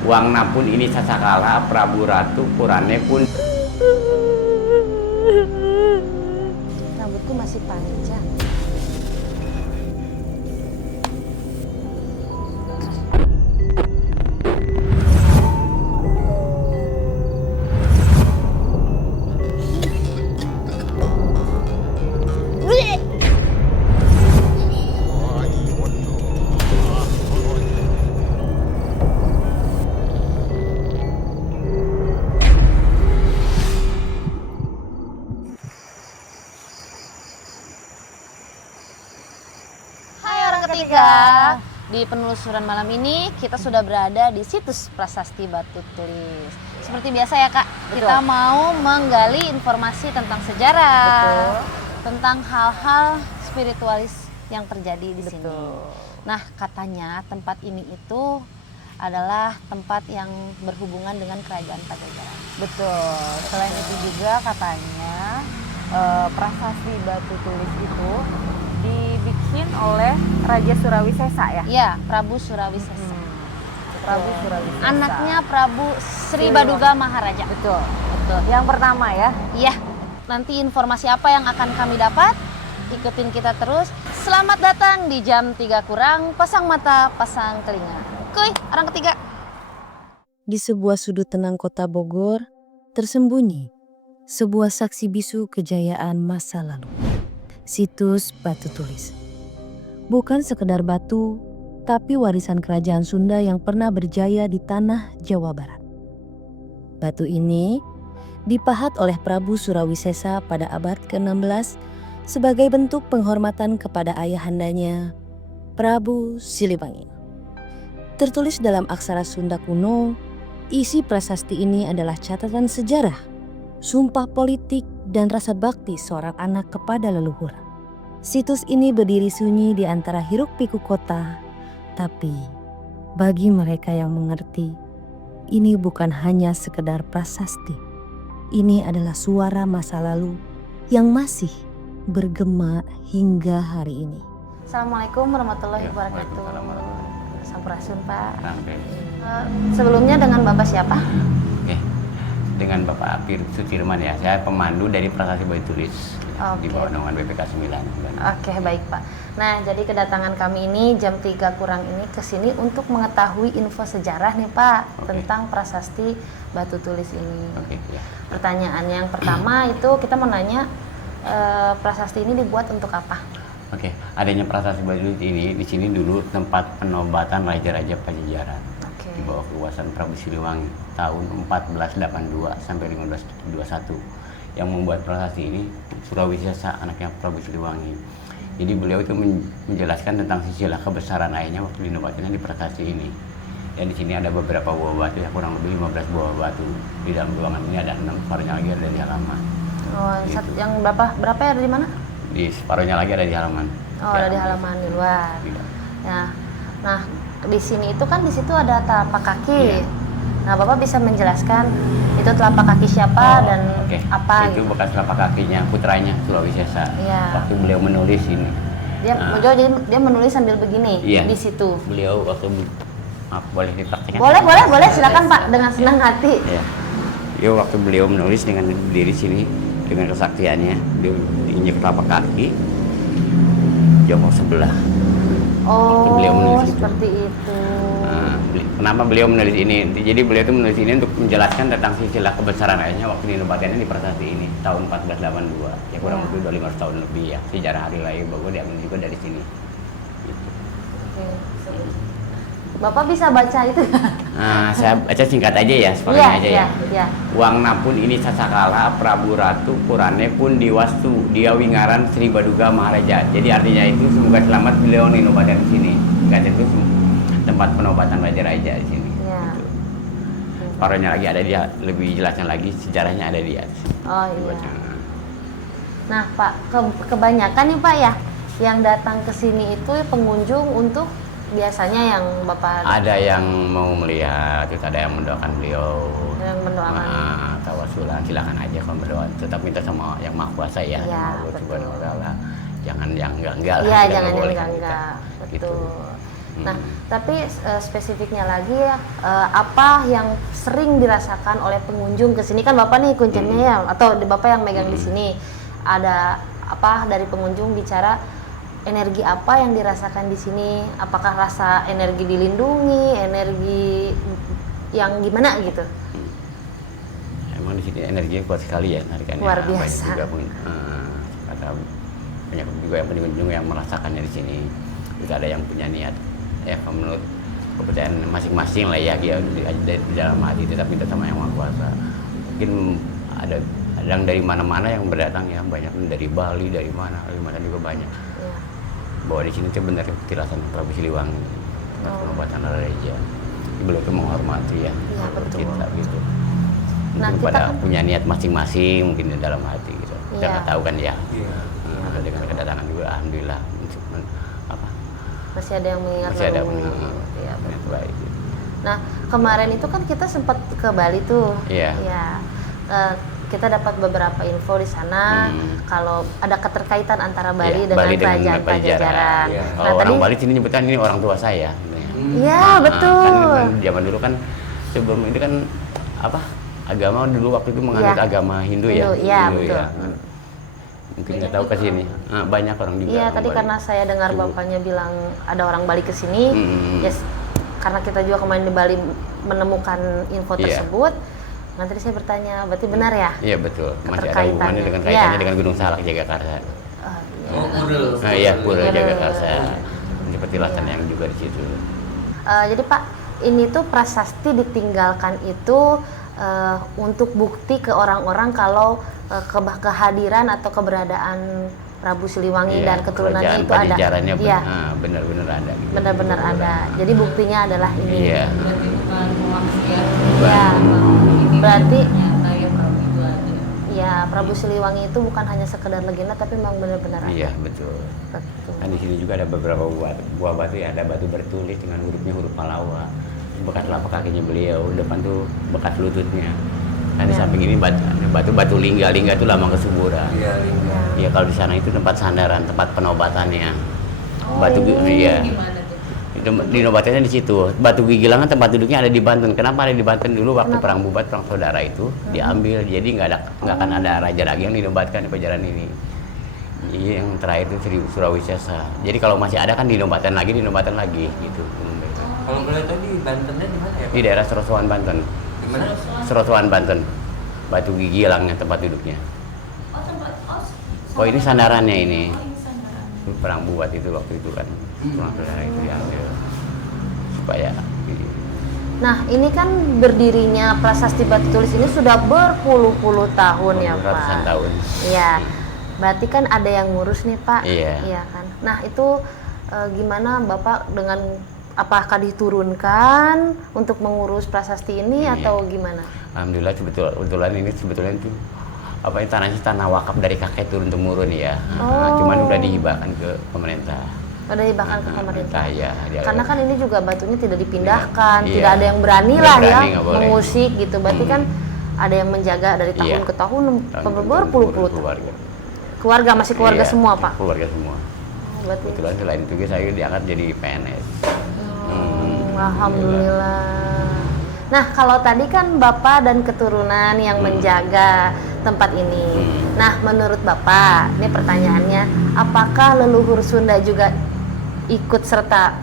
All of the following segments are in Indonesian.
Uangna pun ini sasakala Prabu Ratu Purane pun. Rambutku masih panjang. Hai orang ketiga. Di penelusuran malam ini kita sudah berada di situs Prasasti Batu Tulis. Seperti biasa ya Kak, kita mau menggali informasi tentang sejarah, tentang hal-hal spiritualis yang terjadi di sini. Nah, katanya tempat ini itu adalah tempat yang berhubungan dengan kerajaan Pajajaran. Betul. Selain itu juga katanya Prasasti Batu Tulis itu dibikin oleh Raja Surawisesa ya? Iya, Prabu Surawisesa. Prabu Surawisesa. Anaknya Prabu Sri Baduga Maharaja. Betul. Betul. Yang pertama ya. Iya. Nanti informasi apa yang akan kami dapat? Ikutin kita terus. Selamat datang di jam 3 kurang. Pasang mata, pasang telinga. Kuy, orang ketiga. Di sebuah sudut tenang kota Bogor, tersembunyi sebuah saksi bisu kejayaan masa lalu. Situs Batu Tulis. Bukan sekedar batu, tapi warisan kerajaan Sunda yang pernah berjaya di tanah Jawa Barat. Batu ini dipahat oleh Prabu Surawisesa pada abad ke-16 sebagai bentuk penghormatan kepada ayahandanya, Prabu Siliwangi. Tertulis dalam aksara Sunda kuno, isi prasasti ini adalah catatan sejarah, sumpah politik, dan rasa bakti seorang anak kepada leluhur. Situs ini berdiri sunyi di antara hiruk-pikuk kota, tapi bagi mereka yang mengerti, ini bukan hanya sekedar prasasti. Ini adalah suara masa lalu yang masih bergema hingga hari ini. Assalamualaikum warahmatullahi wabarakatuh. Waalaikumsalam warahmatullahi Sampurasun Pak. Sampai. Sebelumnya dengan Bapak siapa? Oke. Dengan Bapak Apir Sutirman ya. Saya pemandu dari Prasasti Batu Tulis di Oke. bawah naungan BPK 9. Oke, baik Pak. Nah, jadi kedatangan kami ini jam 3 kurang ini ke sini untuk mengetahui info sejarah nih Pak, Oke. tentang prasasti Batu Tulis ini. Oke, ya. Pertanyaan yang pertama itu kita mau nanya, prasasti ini dibuat untuk apa? Oke, adanya Prasasti Batu Tulis ini di sini dulu tempat penobatan raja-raja Pajajaran Oke. di bawah kekuasaan Prabu Siliwangi tahun 1482 sampai 1521. Yang membuat prasasti ini Surawisesa, anaknya Prabu Siliwangi. Jadi beliau itu menjelaskan tentang silsilah kebesaran ayahnya waktu dinobatkannya di prasasti ini. Dan di sini ada beberapa buah batu, ya, kurang lebih 15 buah batu. Di dalam ruangan ini ada 6, separuhnya lagi ada di halaman. Oh, Gitu. yang berapa ya, ada di mana? Di separuhnya lagi ada di halaman. Oh, ada di halaman di luar. Iya. Ya. Nah, di sini itu kan di situ ada telapak kaki. Iya. Nah, Bapak bisa menjelaskan itu telapak kaki siapa dan oke. apa Itu gitu. bekas telapak kakinya putranya Surawisesa. Iya. Waktu beliau menulis ini. Jadi dia menulis sambil begini Iya. di situ. Beliau waktu maaf, boleh dipraktikkan? Boleh, silakan Pak, dengan senang hati. Ya. Dia waktu beliau menulis dengan berdiri sini dengan kesaktiannya, dia diinjak telapak kaki, jongkok sebelah. Oh, beliau menulis itu. seperti itu. Nah, kenapa beliau menulis ini? Jadi beliau itu menulis ini untuk menjelaskan tentang silsilah kebesaran ayahnya waktu dinobatkannya di prasasti ini tahun 1482. Ya kurang lebih 500 tahun lebih ya. Sejarah hari lahir Bogor diambil juga dari sini. Gitu. Oke. Bapak bisa baca itu? Nah, saya baca singkat aja ya, separuhnya aja ya. Iya. Uangna pun ini sasakala Prabu Ratu Purane pun diwastu dia wingaran Sri Baduga Maharaja. Jadi artinya itu semoga selamat beliau dinobatkan di sini. Kan itu tempat penobatan raja-raja di sini. Iya. Gitu. Separuhnya lagi ada dia, lebih jelasnya lagi sejarahnya ada di atas. Oh iya. Dibaca. Nah Pak, kebanyakan nih Pak ya, yang datang ke sini itu pengunjung untuk biasanya yang Bapak Ada yang mau melihat, terus ada yang mendoakan beliau. yang mendoakan. Nah, tawasulan silakan aja kalau berdoa. Tetap minta sama yang Maha Kuasa ya, Iya, sama Allah betul. Subhanahu wa Taala. Jangan yang enggak-enggak lah. Iya, kita jangan nggak yang boleh kan enggak. kita. Betul. Gitu. Nah, tapi spesifiknya lagi ya, apa yang sering dirasakan oleh pengunjung ke sini? Kan Bapak nih kuncinya ya, atau Bapak yang megang di sini. Ada apa dari pengunjung bicara energi apa yang dirasakan di sini? Apakah rasa energi dilindungi, energi yang gimana gitu? Emang di sini energinya kuat sekali ya, narikannya. Luar biasa. Banyak juga yang pengunjung yang merasakannya di sini. Itu ada yang punya niat, ya menurut kepercayaan masing-masing lah ya, dia di dalam hati tetap minta sama Yang Maha Kuasa. Mungkin ada yang dari mana-mana yang berdatang ya, banyak dari Bali, dari mana juga banyak. Ya. Bahwa di sini tuh benar petilasan Prabu Siliwangi, pengobatan Raja. Beliau tuh menghormati ya, Iya, betul. kita gitu. Nah, Mungkin kita pada kan- punya niat masing-masing mungkin di dalam hati gitu. Kita Iya. nggak tahu kan ya. Iya. Dengan kedatangan juga alhamdulillah Masih ada yang mengingat masih ada leluhur. Ya, niat baik. Gitu. Nah, kemarin itu kan kita sempat ke Bali tuh. Iya. Ya. Kita dapat beberapa info di sana kalau ada keterkaitan antara Bali Iya, dengan Bali dengan kerajaan Pajajaran. Iya. Kalau Nah, orang tadi Bali sini nyebutan ini orang tua saya. iya, betul. Kan zaman dulu kan sebelum itu kan apa agama dulu waktu itu menganut Iya. agama Hindu ya. Hindu, iya, Hindu betul. ya. Mungkin nggak tahu ke sini. Banyak orang juga. Iya, orang tadi Bali. karena saya dengar Dulu. bapaknya bilang ada orang Bali ke sini. Yes, karena kita juga kemarin di Bali menemukan info Iya. tersebut. Nanti saya bertanya, berarti benar ya? Iya betul. Masih ada Keterkaitannya. hubungannya dengan kaitannya Iya. dengan Gunung Salak Jagakarsa. Oh, Pura. Iya, Pura Pura. Jagakarsa. Seperti latar yang juga di situ. Jadi Pak, ini tuh prasasti ditinggalkan itu untuk bukti ke orang-orang kalau kehadiran atau keberadaan Prabu Siliwangi Iya, dan keturunannya kerajaan itu ada. Pajajarannya Iya, benar-benar ada. Gitu. benar-benar ada. Jadi buktinya adalah ini. Iya. Berarti bukan hoax ya. Iya. Ini Berarti nyata ya Prabu itu ada. ya Prabu Siliwangi itu bukan hanya sekedar legenda tapi memang benar-benar ada. Iya, betul. Betul. Kan di sini juga ada beberapa buah batu ya, ada batu bertulis dengan huruf Palawa. Bekas telapak kakinya beliau, depan tuh bekas lututnya. Kan di Ya. samping ini batu lingga itu lambang kesuburan. Iya, Lingga. Iya, kalau di sana itu tempat sandaran, tempat penobatannya. Batu ini iya. Gimana tuh? Dinobatannya di situ. Batu Gigilangan tempat duduknya ada di Banten. Kenapa ada di Banten dulu waktu Kenapa? perang Bubat, perang saudara itu diambil. Jadi nggak akan ada raja lagi yang dinobatkan di Pajajaran ini. Iya, yang terakhir itu Surawi Sesa. Jadi kalau masih ada kan dinobatkan lagi gitu. Kalau boleh tahu di Bantennya di mana ya? Di daerah Serosowan Banten. Di mana? Serosowan Banten. Batu Gigilangnya tempat duduknya. Oh, tempat Oh, ini sandarannya ini. Oh, ini sandaran. Perang Bubat itu waktu itu kan. Perang saudara itu diambil. Supaya Nah, ini kan berdirinya prasasti Batu Tulis ini sudah berpuluh-puluh tahun ya, Pak. ratusan tahun. Iya. Berarti kan ada yang ngurus nih, Pak. Iya. Kan. Nah, itu gimana Bapak dengan apakah diturunkan untuk mengurus prasasti ini Iya. atau gimana? Alhamdulillah kebetulan ini sebetulnya itu tanah wakaf dari kakek turun temurun ya. Oh. Cuman udah dihibahkan ke pemerintah. Udah dibahkan ke pemerintah. Ya, Karena kan ini juga batunya tidak dipindahkan, Iya. tidak ada yang berani Nggak lah berani, ya nggak boleh. mengusik gitu. Berarti kan ada yang menjaga dari tahun Iya. ke tahun Tahun berpuluh-puluh tahun. keluarga. Keluarga masih keluarga Iya, semua, Pak. Keluarga semua. Berarti Kebetulan selain itu saya diangkat jadi PNS. Alhamdulillah. Nah, kalau tadi kan Bapak dan keturunan yang menjaga tempat ini. Nah, menurut Bapak, ini pertanyaannya, apakah leluhur Sunda juga ikut serta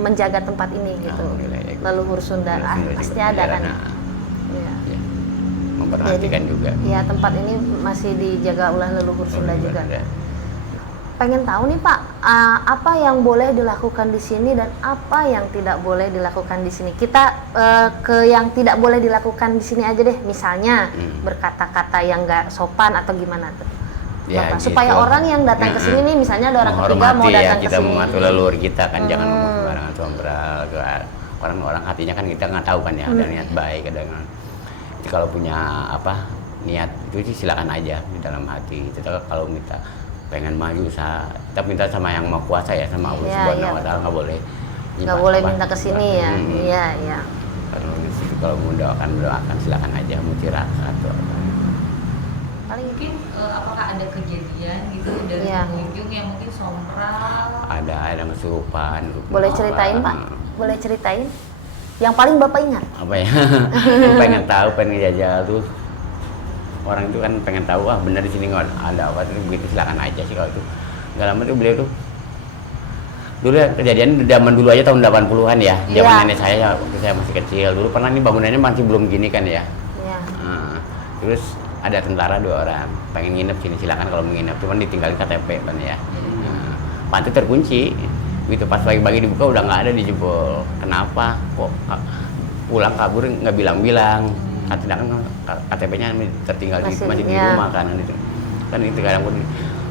menjaga tempat ini gitu? Alhamdulillah, ya. Leluhur Sunda, Leluhur Sunda pasti juga ada kan? berjalan, Iya. Ya. Memperhatikan juga. Ya, tempat ini masih dijaga oleh leluhur Sunda juga. Ada. Pengen tahu nih Pak, apa yang boleh dilakukan di sini dan apa yang tidak boleh dilakukan di sini. Kita ke yang tidak boleh dilakukan di sini aja deh, misalnya berkata-kata yang nggak sopan atau gimana tuh. Ya, Bapak, gitu. supaya orang yang datang ke sini nih, misalnya ada orang ketiga mau Menghormati ya, datang ke kita sini. mematuhi leluhur kita kan, jangan ngomong sembarangan sombral ke orang-orang, hatinya kan kita nggak tahu kan ya, ada niat baik, ada yang jadi kalau punya niat itu sih silakan aja di dalam hati. Kita kalau minta pengen maju kita minta sama yang mau kuasa ya, sama Allah Iya, Subhanahu iya, wa Ta'ala, nggak boleh Nggak boleh minta ke sini ya. Iya, iya. Kalau di situ kalau mau doakan silakan aja, mau tirakat atau apa. Paling Mungkin apakah ada kejadian gitu dari Iya. pengunjung yang mungkin sompral? Ada kesurupan. boleh ceritain Pak? Boleh ceritain? Yang paling Bapak ingat? Apa ya? Aku pengen tahu, pengen jajal tuh. Orang itu kan pengen tahu, benar di sini nggak ada apa, terus begitu silakan aja sih kalau itu. Nggak lama tuh beliau tuh dulu ya, kejadian zaman dulu aja tahun 80-an ya, zaman Iya. nenek saya waktu saya masih kecil. Dulu pernah nih bangunannya masih belum gini kan ya. Iya. Nah, terus ada tentara 2 orang pengen nginep sini, silakan kalau mau nginep, cuman ditinggalin KTP kan ya. Nah, pantu terkunci, gitu pas pagi-pagi dibuka udah nggak ada, dijebol. Kenapa? Kok pulang kabur nggak bilang-bilang? Sedangkan KTP-nya tertinggal masih di iya. rumah kan itu. Kan itu kadang pun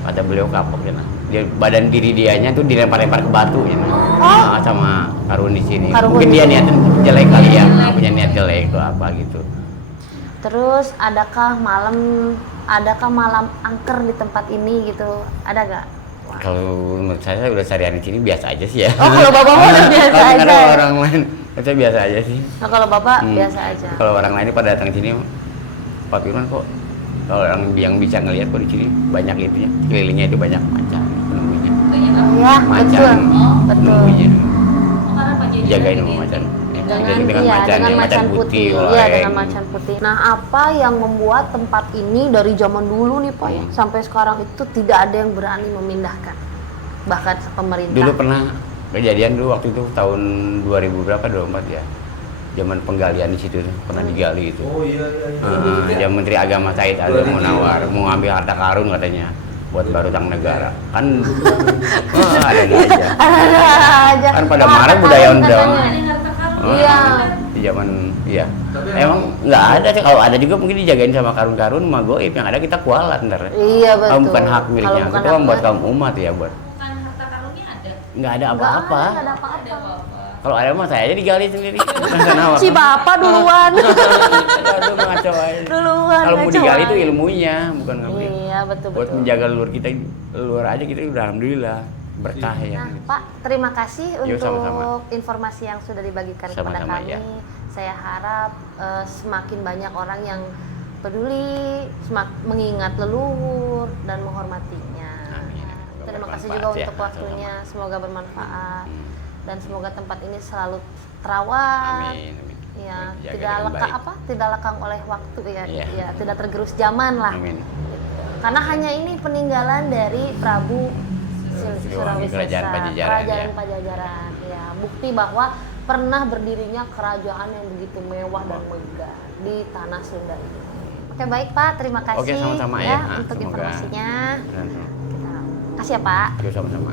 kata beliau kapok ya. Dia badan diri dianya tuh dilempar-lempar ke batu ya. Nah, sama karun di sini. Karun Mungkin di dia sini. niat jelek kali ya, punya niat jelek atau apa gitu. Terus adakah malam angker di tempat ini gitu? Ada gak? Kalau menurut saya udah sehari-hari di sini biasa aja sih ya. Oh, kalau Bapak mah udah biasa Kalau aja. kalau orang lain, saya biasa aja sih. Nah, kalau Bapak Hmm. biasa aja. Kalau orang lain pada datang ke sini, Pak Firman kok kalau orang yang bisa ngelihat kok di sini banyak itunya, kelilingnya itu banyak macan penemunya. Banyak apa? Iya, betul. Betul. Penemunya Oh, karena Pak Jaja jagain kan sama gitu. macan. Dengan macan, ya, macan putih. Iya, loreng. dengan macan putih. Nah, apa yang membuat tempat ini dari zaman dulu nih Pak ya, sampai sekarang itu tidak ada yang berani memindahkan? Bahkan pemerintah. Dulu pernah kejadian dulu waktu itu tahun 2000 berapa 24 ya. Zaman penggalian di situ tuh, pernah digali itu. Oh iya iya. Dia Menteri Agama Said Agil Munawar mau ngambil harta karun katanya buat barutang negara. Kan ada aja. Ada aja. Kan pada Harta marah karun budaya undang. katanya. Ada harta karun. Iya. Di zaman iya. Emang nggak ada sih, kalau ada juga mungkin dijagain sama karun-karun sama goib, yang ada kita kualat ntar. Iya, betul. Bukan hak miliknya, Kalau bukan itu kan hak buat milik. kaum umat ya, buat Bukan harta karunnya ada. nggak ada apa-apa. Nggak ada apa-apa. Ada apa-apa. Kalau ada mah saya aja digali sendiri. Kenapa? Si Bapak duluan. Aduh, ngaco aja. Duluan. Kalau mau ngaco digali itu aja. ilmunya, bukan ngambil. Iya, betul Buat betul. menjaga leluhur kita, leluhur aja kita udah alhamdulillah berkah ya. Nah, Pak, terima kasih Yuk, untuk sama-sama. informasi yang sudah dibagikan kepada Sama-sama, kami. ya. Saya harap semakin banyak orang yang peduli, mengingat leluhur dan menghormatinya. Amin. Terima kasih Bermanfaat juga ya. untuk waktunya. Semoga bermanfaat Hmm. dan semoga tempat ini selalu terawat. Amin. Amin. Ya, Dijaga tidak dengan lekang baik. tidak lekang oleh waktu ya, Iya. ya, tidak tergerus zaman lah. Amin. Karena hanya ini peninggalan dari Prabu Siliwangi, Surawisesa, Kerajaan Pajajaran, Kerajaan ya. Pajajaran. Ya, bukti bahwa pernah berdirinya kerajaan yang begitu mewah dan megah di tanah Sunda ini. Oke, baik Pak, terima kasih Oke, sama-sama ya. Nah, untuk semoga- informasinya. Dan Kita kasih ya Pak. yuk sama-sama.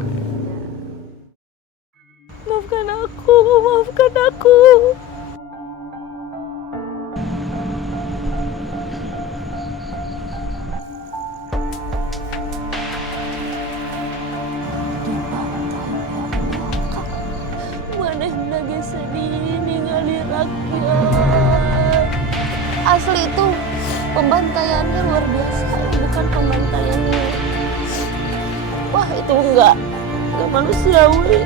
Maafkan aku, maafkan aku. Mana hendak sedih ningali rakyat. Asli itu pembantaiannya luar biasa, bukan pembantaiannya. Wah, itu enggak manusiawi.